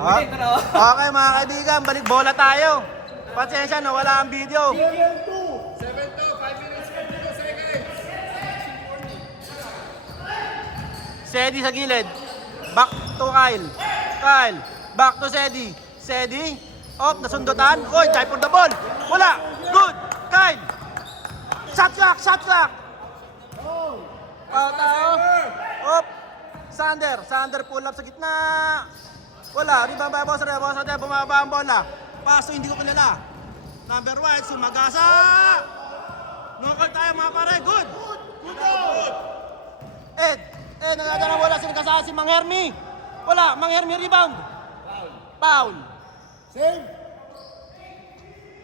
Okay. Okay mga kaibigan, balik bola tayo. Pasensya na wala ang video. 7-2, 5 minutes, 52 seconds. Sedi sa gilid. Back to Kyle. Kyle. Back to Sedi. Sedi. Op, nasundutan. Oy, dive for the ball. Wala. Good. Kyle. Shot clock, shot clock. Tao. Op. Sander pull up sa gitna. Wala. Rebound by Boss Red. Bumaba ang bola. Paso, hindi ko kilala. Number 1, Sumagasa. No-call tayo mga pare. Good. Ed, nagdadala wala sinagkasaan si Mang Hermi. Wala, Mang Hermi rebound. Foul. Save.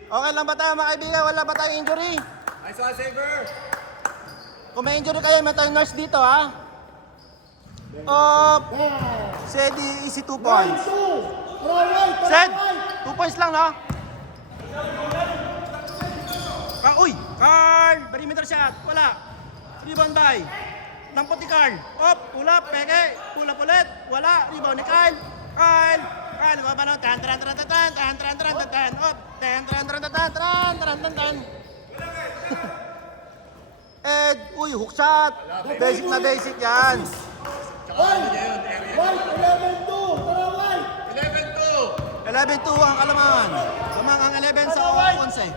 Okay lang ba tayo mga kaibigan? Wala ba tayong injury? Nice one, saver. Kung may injury kayo, may tayong nurse dito ha. Sedi, easy 2 points. Sed, 2 points lang no? Uy, Carl, perimeter shot, wala. Rebound by. Dampot ni Carl. Op, pull up, peke. Pull up ulit, wala. Rebound ni Kyle. Kyle, nagpapano. Op, Ed, uy, hook shot. Basic na basic yan. 11-2, tara White. 11-2 ang kalamangan. Lamang ang 11 sa 11.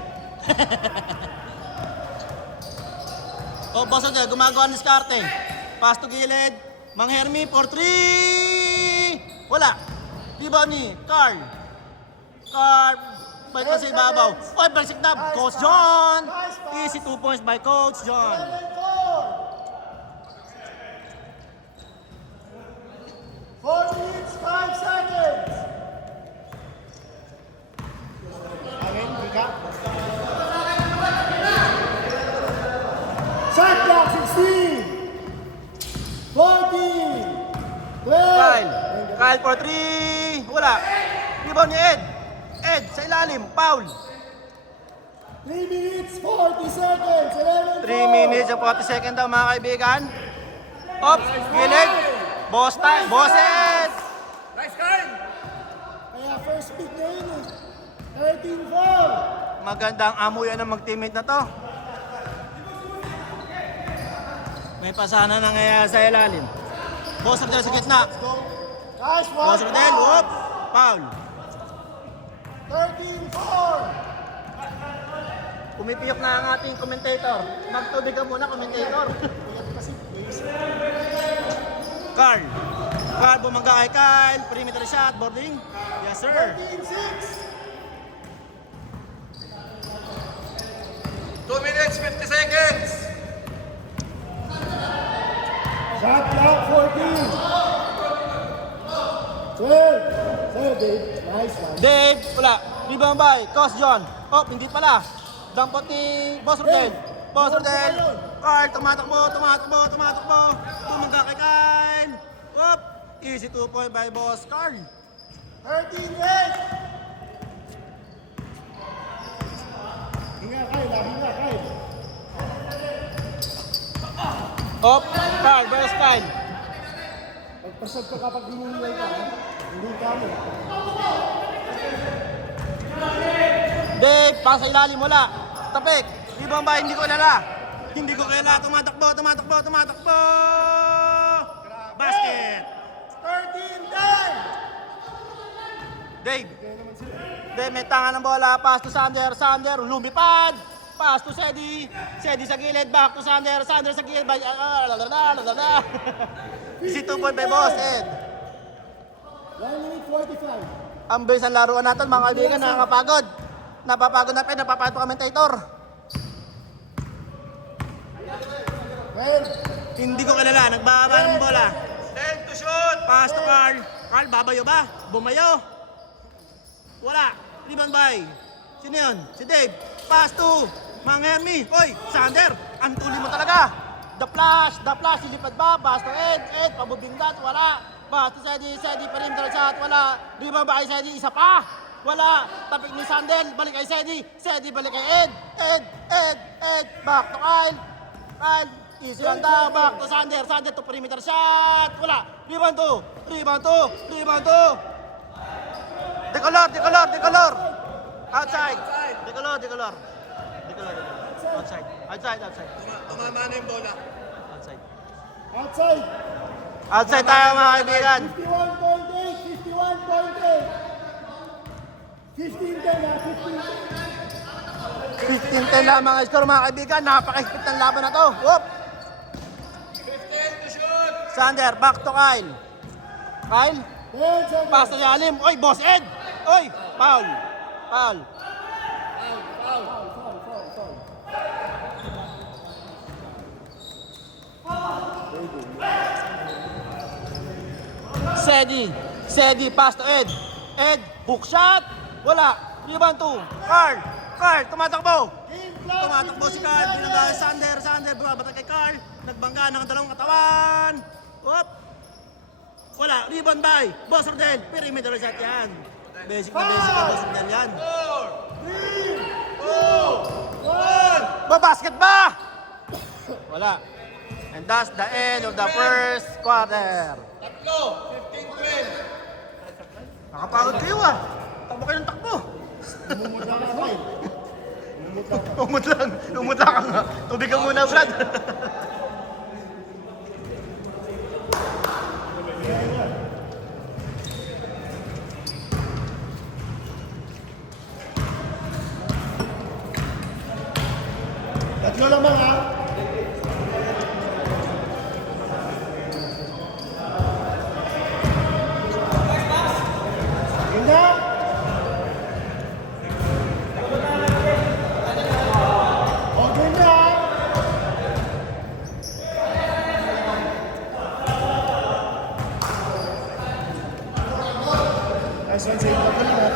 Oh, boss na gumagawa ng diskarte. Pass to gilid. Mang Hermi for 3. Wala. Rebound ni Carl. Balik na sa ibabaw. Oy, balik na. Coach John. Easy 2 points by Coach John. 4 minutes, 5 seconds. Shot clock 16, 14, 12. Kyle for 3. Wala. Rebound ni Ed. Ed sa ilalim. Foul. 3 minutes, 40 seconds. 3 minutes and 40 seconds daw mga kaibigan. Ops, gilid. Boss time. Bosses. Nice, Kyle. Kaya first pick na yun eh. 13-4. Magandang amuyan ng mag-teammate na to. May pasana nangyayari sa ilalim. Boss Rodel sa gitna. Nice one. Boss Rodel, whoop. Foul. 13-4. Pumipiyok na ang ating commentator. Magtubig ka muna, commentator. Carl. Carl, bumangga kay Kyle. Perimeter shot, boarding. Yes, sir. 13-6. 2 minutes, 50 seconds. Shot clock 14. 12. Sir Dave, nice one. Dave, wala. Rebound by Coach John. Oh, hindi pala. Dampot ni Boss Rodel. Boss Rodel. Carl, tumatakbo. Tumangga kay Kyle. Whoop. Easy 2 point by Boss Carl. 13-8. Hinga Kyle. Op, Carl versus Kyle. Pagpasad ka kapag hinihintay ka, ha? Hindi ka mo. Dave, pang sa ilalim wala. Tapik. Rebound by, hindi ko kilala. Tumatakbo. Basket. 13-10. Dave, may tanga ng bola. Pass to Sander. Lumipad. Pass to Sedi sa gilid. Back to Sander sa gilid. Easy 2 point by Boss Ed. 1 minute 45. Ang bilis ang laruan natin mga kaibigan. Nakakapagod. Napapagod na napapagod pa commentator. Well, Hindi ko kilala. Nagbaba ng bola. 10 to shoot. Pass to Carl. Carl, babayo ba? Bumayo. Wala. Rebound by. Sino yun? Si Dave. Pass to Mang Hermi. Oy, Sander. Ang tuli mo talaga. The flash. Silipad ba? Pass to Ed. Pabubindat. Wala. Pass to Sedi. Perimeter shot. Wala. Rebound by Sedi. Isa pa. Wala. Tapik ni Sandel. Balik kay Sedi. Balik kay Ed. Back to Kyle. Easy lang daw. Back to Sander to perimeter shot. Wala. Rebound to. Rebound to. Rebound to. Decolor, decolor, decolor. Outside. Decolor, decolor. Decolor, decolor. Outside. Outside, outside. Tumama na yung bola. Outside. Outside. Outside tayo mga kaibigan. 51.8, 15-10 na, 15-10 lang mga score mga kaibigan. Napaka-higpit ng laban na to. Whoop! 15 to shoot. Sander, back to Kyle. Kyle, 10 seconds. pass na Yalim. Oy, Boss Ed! Oy, foul. Foul. Foul, foul, foul. Sedi, pass to Ed. Ed, hook shot. Wala. Rebound to Carl. Carl, tumatakbo. Tumatakbo si Carl. Binangga Sander. Sander, bumabata kay Carl. Nagbangga ng dalawang katawan. Whoop. Wala. Rebound by Boss Rodel. Perimeter shot yan. Basic na Boss Rodel yan. 4, 2, 1. Babasket ba? Wala. And that's the end of the first quarter. Tatlo. 15-12. Nakapagod kayo ah. Takbo kayo ng takbo. Umumot lang ako eh. Umut lang ka nga. Tubig ka muna, Brad. Tatlo lamang ha. Ganda. O, ganda. Nice one, save. Tatlo nila.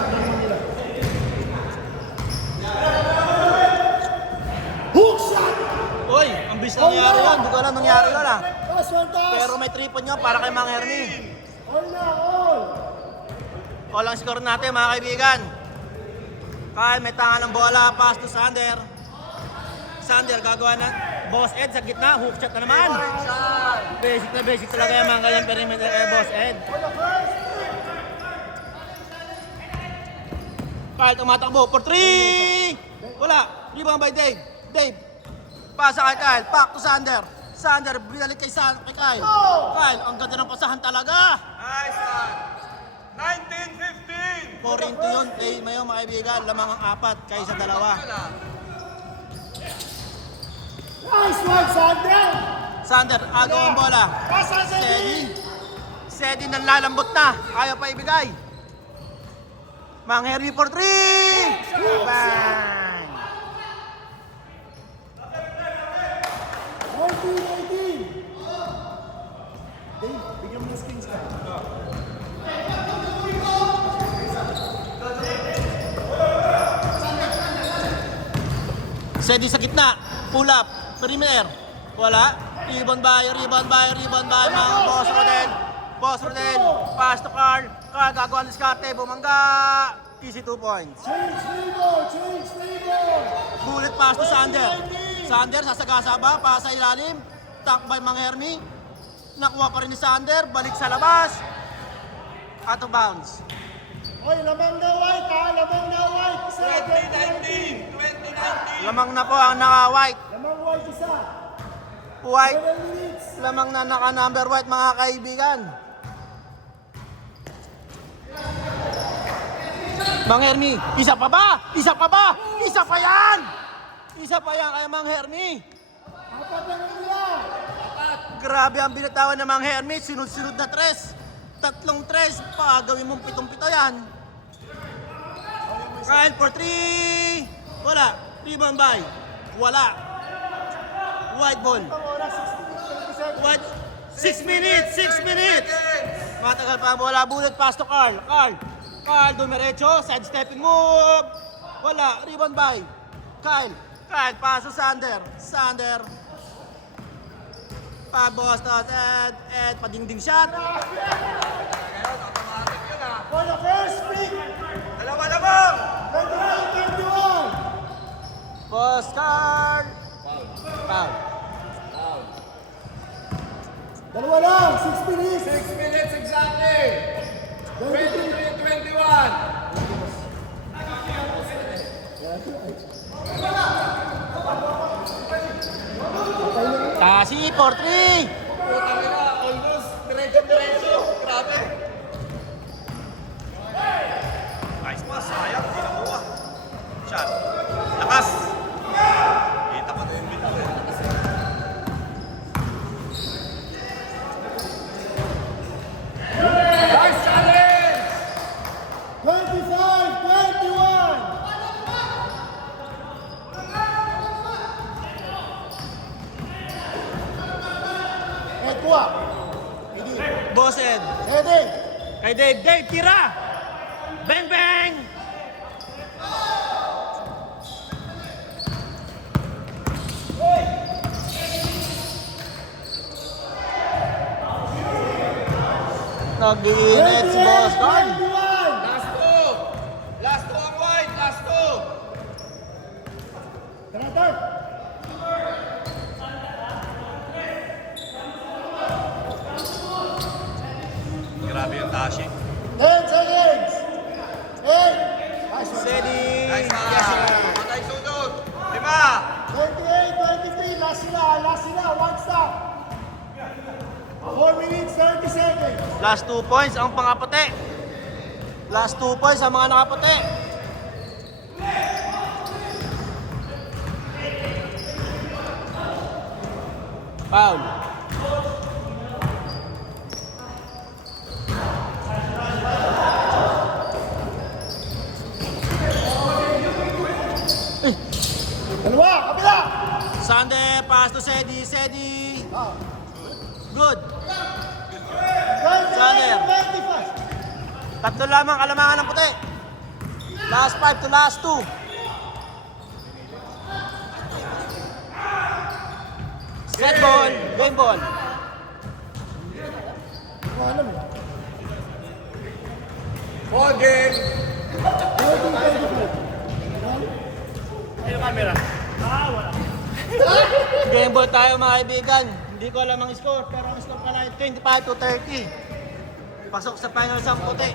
Hook shot! Uy, ang bis nangyari yun. Hindi ko alam nangyari yun ah. Taas, one taas. Pero may 3 point nyo para kay Mang Hermie. All na, all. All ang score natin mga kaibigan. Kyle may tanga ng bola. Pass to Sander. Sander gagawa na. Boss Ed sa gitna. Hook shot na naman. Basic talaga yung mga ganyan perimeter kay Boss Ed. Kyle tumatakbo for 3. Wala. Rebound by Dave. Dave. Pasa kay Kyle. Back to Sander. Sander binalik kay Kyle. Kyle, ang ganda ng pasahan talaga. Nice one. 19-15. 4 into yun. Play mo yun mga kaibigan. Lamang ang 4 kaysa 2. Nice one, Sander. Sander, agaw ang bola. Pasa, Sedi nang lalambot na. Ayaw pa ibigay. Mang Hermie for 3. Bang! 19-18. Dave, bigyan mo ng screens ka. Sedi sa gitna. Pull up. Perimeter. Wala. Rebound by mga Boss Rodel. Boss Rodel. Pass to Carl. Carl gagawa ng diskarte. Bumangga. Easy 2 points. Change leader. Bullet pass to Sander. Sander sasagasa ba? Pasa ilalim. Tuck by Mang Hermie. Nakuha pa rin ni Sander. Balik sa labas. Out of bounds. Oy, lamang na white ha, lamang na white. Isa, 20-19. Lamang na po ang naka-white. Lamang white isa. White. 7 minutes. Lamang na naka-number white mga kaibigan. Mang Hermie, isa pa ba? Isa pa yan! Isa pa yan kay Mang Hermie. Apat na nila. Grabe ang binatawan ng Mang Hermie. Sunod-sunod na 3. 3 3. Gawin mong 7 yan. Kyle for 3. Wala. Rebound by. Wala. White ball. Ang oras, 60 seconds. White. 6 minutes. Matagal pa ang bola. Bullet pass to Carl. Carl dumiretso. Side stepping move. Wala. Rebound by. Kyle. Pass to Sander. Pabos to Ed. Padingding shot. For the first pick, Dalawa lamang. 29-21. Boss Carl. Foul. Dalawa lang, 6 minutes. 6 minutes. Tasi, 4-3. Putang ina, almost diretso. Grabe. Nice pass, sayang. Hindi nakuha. Shot. Lakas. Kita ko na yung bitaw eh. Nice challenge! 25-21. Kuha. Boss Ed. Heading. Kay Dave. Dave, tira! Bang, bang! Nag-iinit si Boss Carl. 21. Last two! Last two ang white! Last two! Tara, Tart. Grabe yung Tashi. 10 seconds. 8. Nice one. Steady. Nice Yes, pass! sir. Patay sunod! 28-23. Last sila. One stop. 4 minutes, 30 seconds. Last 2 points ang pangaputi. Last 2 points ang mga nakaputi. Foul. Dalawa, kabila. Sunday, pass to Sedi. Sedi. Good. 28-25. Tatlo lamang kalamangan ng puti. Last 5 to last 2. Set ball. Game ball. Ano alam mo? Ball game! 28-25. Game ball tayo mga kaibigan. Hindi ko alam ang score, pero ang score pala ay 25 to 30. Pasok sa finals ang puti.